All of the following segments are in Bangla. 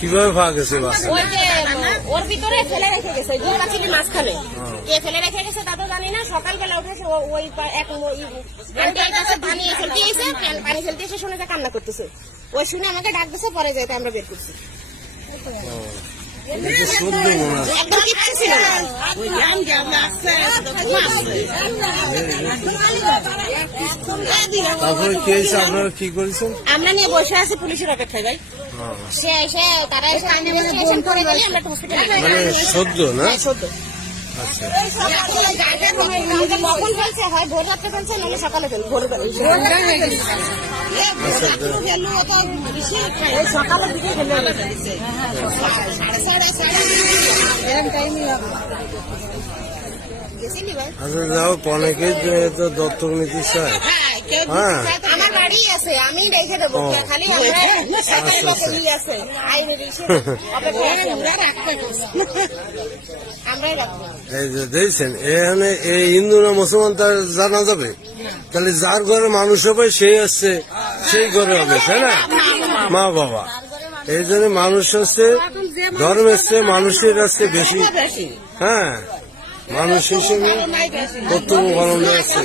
কীভাবে পাওয়া গেছে ওর ভিতরে ফেলে রেখে গেছে মাঝখানে কে ফেলে রেখে গেছে তা তো জানি না। সকালবেলা উঠেছে ওই এক পানি ফেলতে এসে পানি ফেলতে এসে শুনে যে কান্না করতেছে ওই শুনে আমাকে ডাক দিছে পরে যেতে আমরা বের করছি এটা তো সদ্য একদম কিচ্ছু ছিল না তারপরে কি হয়েছে? আপনারা কি করেছেন? আমরা নিয়ে বসে আছি পুলিশের অপেক্ষায় ভাই। হ্যাঁ। সে এসে তারা এসে ইনভেস্টিগেশন করে গেলে আমরা হসপিটালে মানে সদ্য না? সদ্য। আচ্ছা। কখন ফেলছে হয় ভোর রাত্রে ফেলছে নাহলে সকালে ফেল ভোর দিকে সাড়ে। আচ্ছা যাও অনেকে দত্তক নিতে চায়। হ্যাঁ আমার বাড়ি আছে আমি রেখে দেবো। খালি আমরা সকালে আচ্ছা। ই আছে। এই যে দেখছেন এখানে এই হিন্দু না মুসলমান তার জানা যাবে? তাহলে যার ঘরে মানুষ হবে সেই আসছে সেই ঘরে হবে তাই না। মা বাবা। এই জন্য মানুষ হচ্ছে ধর্ম চেয়ে মানুষের কাছে বেশি। হ্যাঁ মানুষ হিসেবে কর্তব্য পালন আছে।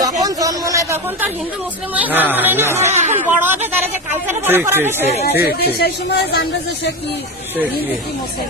যখন জন্ম নেয় তখন তার হিন্দু মুসলিম হয়ে হ্যাঁ, জন্ম নেয় না। না। এখন বড় হবে তারা যে কালচারে বড় ঠিক ঠিক ঠিক ঠিক ঠিক সেই সময় জানবে যে সে কি কি? কি মুসলিম